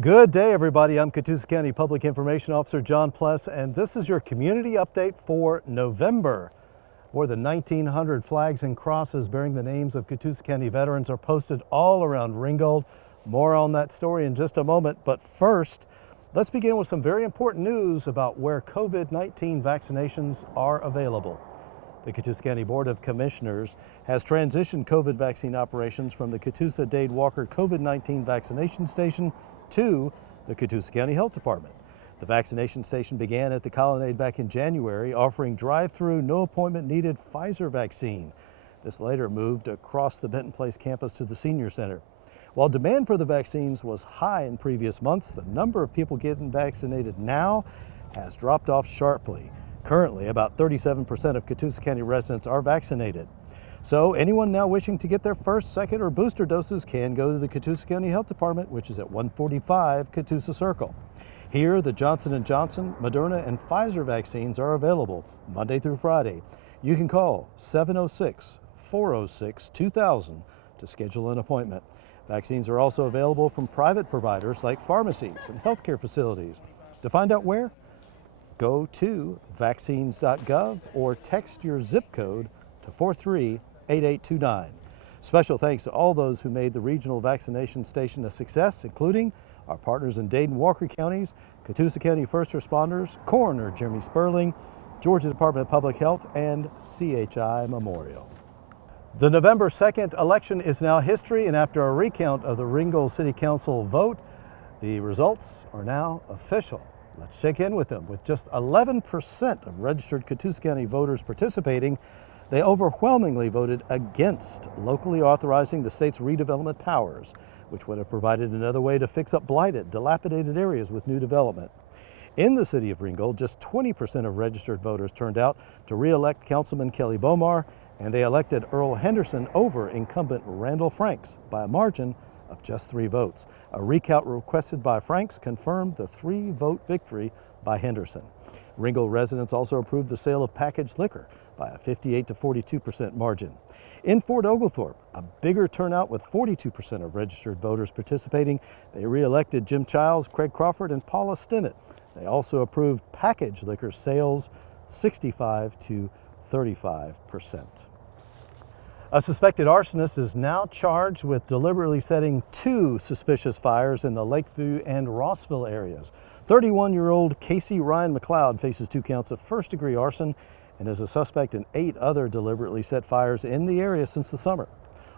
Good day, everybody. I'm Courthouse County Public Information Officer John Pless, and this is your community update for November. More than 1,900 flags and crosses bearing the names of Courthouse County veterans are posted all around Ringgold. More on that story in just a moment, but first, let's begin with some very important news about where COVID-19 vaccinations are available. The Courthouse County Board of Commissioners has transitioned COVID vaccine operations from the Catoosa Dade Walker COVID-19 Vaccination Station to the Courthouse County Health Department. The vaccination station began at the Colonnade back in January, offering drive-through, no appointment needed Pfizer vaccine. This later moved across the Benton Place campus to the Senior Center. While demand for the vaccines was high in previous months, the number of people getting vaccinated now has dropped off sharply. Currently, about 37% of Courthouse County residents are vaccinated. So anyone now wishing to get their first, second, or booster doses can go to the Courthouse County Health Department, which is at 145 Catoosa Circle. Here, the Johnson & Johnson, Moderna, and Pfizer vaccines are available Monday through Friday. You can call 706-406-2000 to schedule an appointment. Vaccines are also available from private providers like pharmacies and healthcare facilities. To find out where, go to vaccines.gov or text your zip code to 438829. Special thanks to all those who made the regional vaccination station a success, including our partners in Dade and Walker counties, Catoosa County First Responders, Coroner Jeremy Sperling, Georgia Department of Public Health, and CHI Memorial. The November 2nd election is now history, and after a recount of the Ringgold City Council vote, the results are now official. Let's check in with them. With just 11% of registered Courthouse County voters participating, they overwhelmingly voted against locally authorizing the state's redevelopment powers, which would have provided another way to fix up blighted, dilapidated areas with new development. In the city of Ringgold, just 20% of registered voters turned out to re-elect Councilman Kelly Bomar, and they elected Earl Henderson over incumbent Randall Franks by a margin of just 3 votes. A recount requested by Franks confirmed the 3-vote victory by Henderson. Ringgold residents also approved the sale of packaged liquor by a 58 to 42% margin. In Fort Oglethorpe, a bigger turnout with 42% of registered voters participating. They re-elected Jim Childs, Craig Crawford, and Paula Stinnett. They also approved packaged liquor sales 65 to 35%. A suspected arsonist is now charged with deliberately setting 2 suspicious fires in the Lakeview and Rossville areas. 31-year-old Casey Ryan McLeod faces 2 counts of first-degree arson and is a suspect in 8 other deliberately set fires in the area since the summer.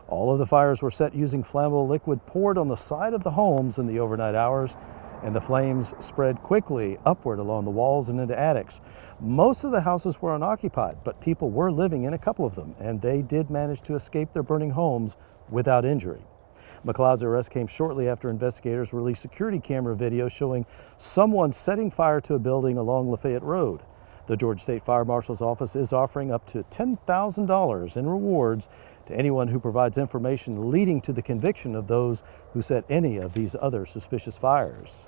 All of the fires were set using flammable liquid poured on the side of the homes in the overnight hours, and the flames spread quickly upward along the walls and into attics. Most of the houses were unoccupied, but people were living in a couple of them, and they did manage to escape their burning homes without injury. McLeod's arrest came shortly after investigators released security camera video showing someone setting fire to a building along Lafayette Road. The Georgia State Fire Marshal's office is offering up to $10,000 in rewards to anyone who provides information leading to the conviction of those who set any of these other suspicious fires.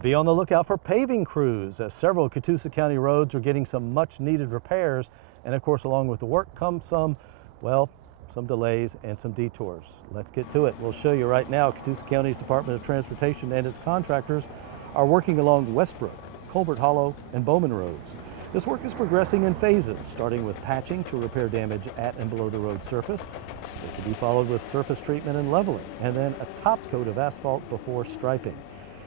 Be on the lookout for paving crews, as several Catoosa County roads are getting some much needed repairs, and of course along with the work comes some delays and some detours. Let's get to it. We'll show you right now. Catoosa County's Department of Transportation and its contractors are working along Westbrook, Colbert Hollow, and Bowman roads. This work is progressing in phases, starting with patching to repair damage at and below the road surface. This will be followed with surface treatment and leveling, and then a top coat of asphalt before striping.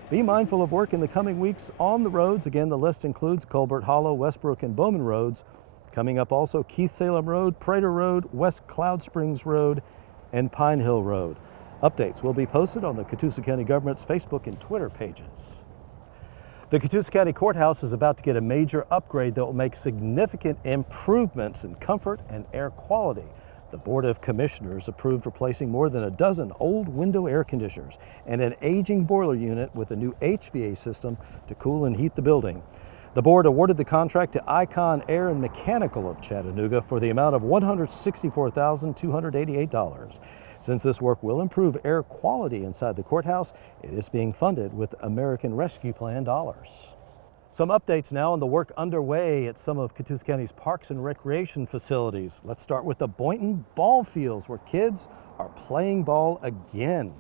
Be mindful of work in the coming weeks on the roads. Again, the list includes Colbert Hollow, Westbrook, and Bowman roads. Coming up also Keith Salem Road, Prater Road, West Cloud Springs Road, and Pine Hill Road. Updates will be posted on the Catoosa County government's Facebook and Twitter pages. The Catoosa County Courthouse is about to get a major upgrade that will make significant improvements in comfort and air quality. The Board of Commissioners approved replacing more than a dozen old window air conditioners and an aging boiler unit with a new HVA system to cool and heat the building. The board awarded the contract to Icon Air and Mechanical of Chattanooga for the amount of $164,288. Since this work will improve air quality inside the courthouse, it is being funded with American Rescue Plan dollars. Some updates now on the work underway at some of Catoosa County's parks and recreation facilities. Let's start with the Boynton ball fields, where kids are playing ball again.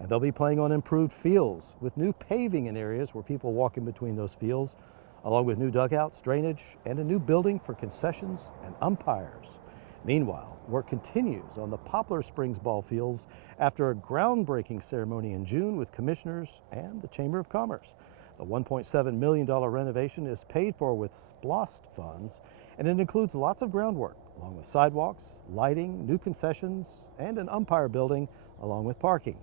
And they'll be playing on improved fields with new paving in areas where people walk in between those fields, along with new dugouts, drainage, and a new building for concessions and umpires. Meanwhile, work continues on the Poplar Springs ball fields after a groundbreaking ceremony in June with commissioners and the Chamber of Commerce. The $1.7 million renovation is paid for with SPLOST funds, and it includes lots of groundwork, along with sidewalks, lighting, new concessions, and an umpire building, along with parking.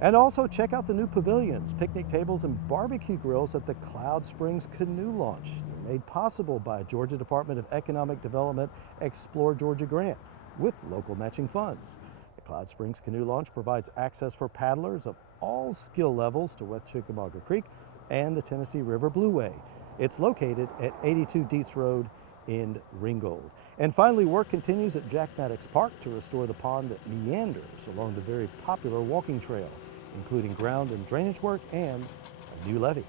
And also check out the new pavilions, picnic tables, and barbecue grills at the Cloud Springs Canoe Launch. They're made possible by Georgia Department of Economic Development Explore Georgia grant with local matching funds. The Cloud Springs Canoe Launch provides access for paddlers of all skill levels to West Chickamauga Creek and the Tennessee River Blueway. It's located at 82 Dietz Road in Ringgold. And finally, work continues at Jack Maddox Park to restore the pond that meanders along the very popular walking trail, including ground and drainage work and a new levee.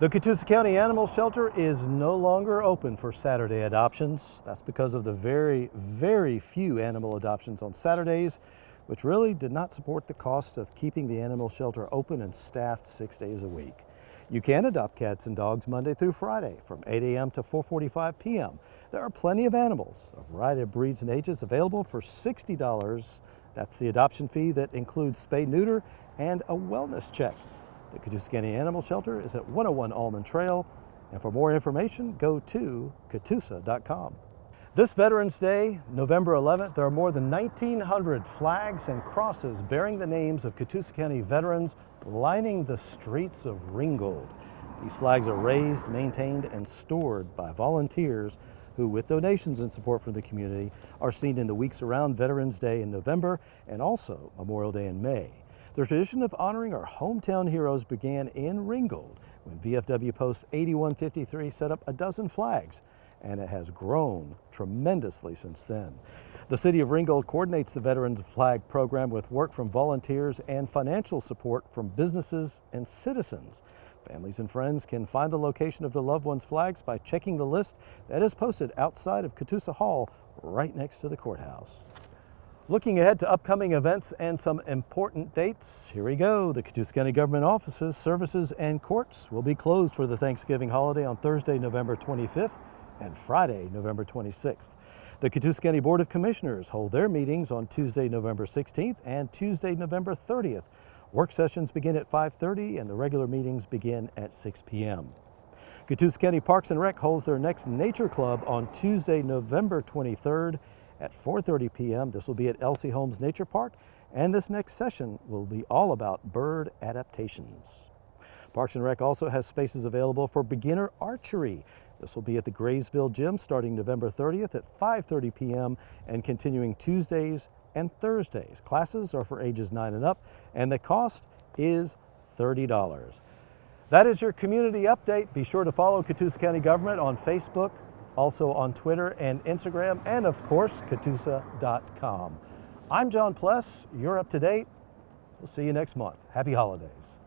The Catoosa County Animal Shelter is no longer open for Saturday adoptions. That's because of the very, very few animal adoptions on Saturdays, which really did not support the cost of keeping the animal shelter open and staffed 6 days a week. You can adopt cats and dogs Monday through Friday from 8 a.m. to 4:45 p.m. There are plenty of animals, a variety of breeds and ages available for $60. That's the adoption fee that includes spay-neuter and a wellness check. The Catoosa County Animal Shelter is at 101 Almond Trail, and for more information, go to catoosa.com. This Veterans Day, November 11th, there are more than 1,900 flags and crosses bearing the names of Catoosa County veterans lining the streets of Ringgold. These flags are raised, maintained, and stored by volunteers who, with donations and support from the community, are seen in the weeks around Veterans Day in November and also Memorial Day in May. The tradition of honoring our hometown heroes began in Ringgold when VFW Post 8153 set up a dozen flags, and it has grown tremendously since then. The City of Ringgold coordinates the Veterans Flag Program with work from volunteers and financial support from businesses and citizens. Families and friends can find the location of their loved ones' flags by checking the list that is posted outside of Catoosa Hall right next to the courthouse. Looking ahead to upcoming events and some important dates, here we go. The Catoosa County government offices, services, and courts will be closed for the Thanksgiving holiday on Thursday, November 25th and Friday, November 26th. The Catoosa County Board of Commissioners hold their meetings on Tuesday, November 16th and Tuesday, November 30th. Work sessions begin at 5:30 and the regular meetings begin at 6 p.m. Catoosa County Parks and Rec holds their next Nature Club on Tuesday, November 23rd at 4:30 p.m. This will be at Elsie Holmes Nature Park, and this next session will be all about bird adaptations. Parks and Rec also has spaces available for beginner archery. This will be at the Graysville Gym starting November 30th at 5:30 p.m. and continuing Tuesdays and Thursdays. Classes are for ages 9 and up, and the cost is $30. That is your community update. Be sure to follow Catoosa County Government on Facebook, also on Twitter and Instagram, and of course, catoosa.com. I'm John Pless. You're up to date. We'll see you next month. Happy holidays.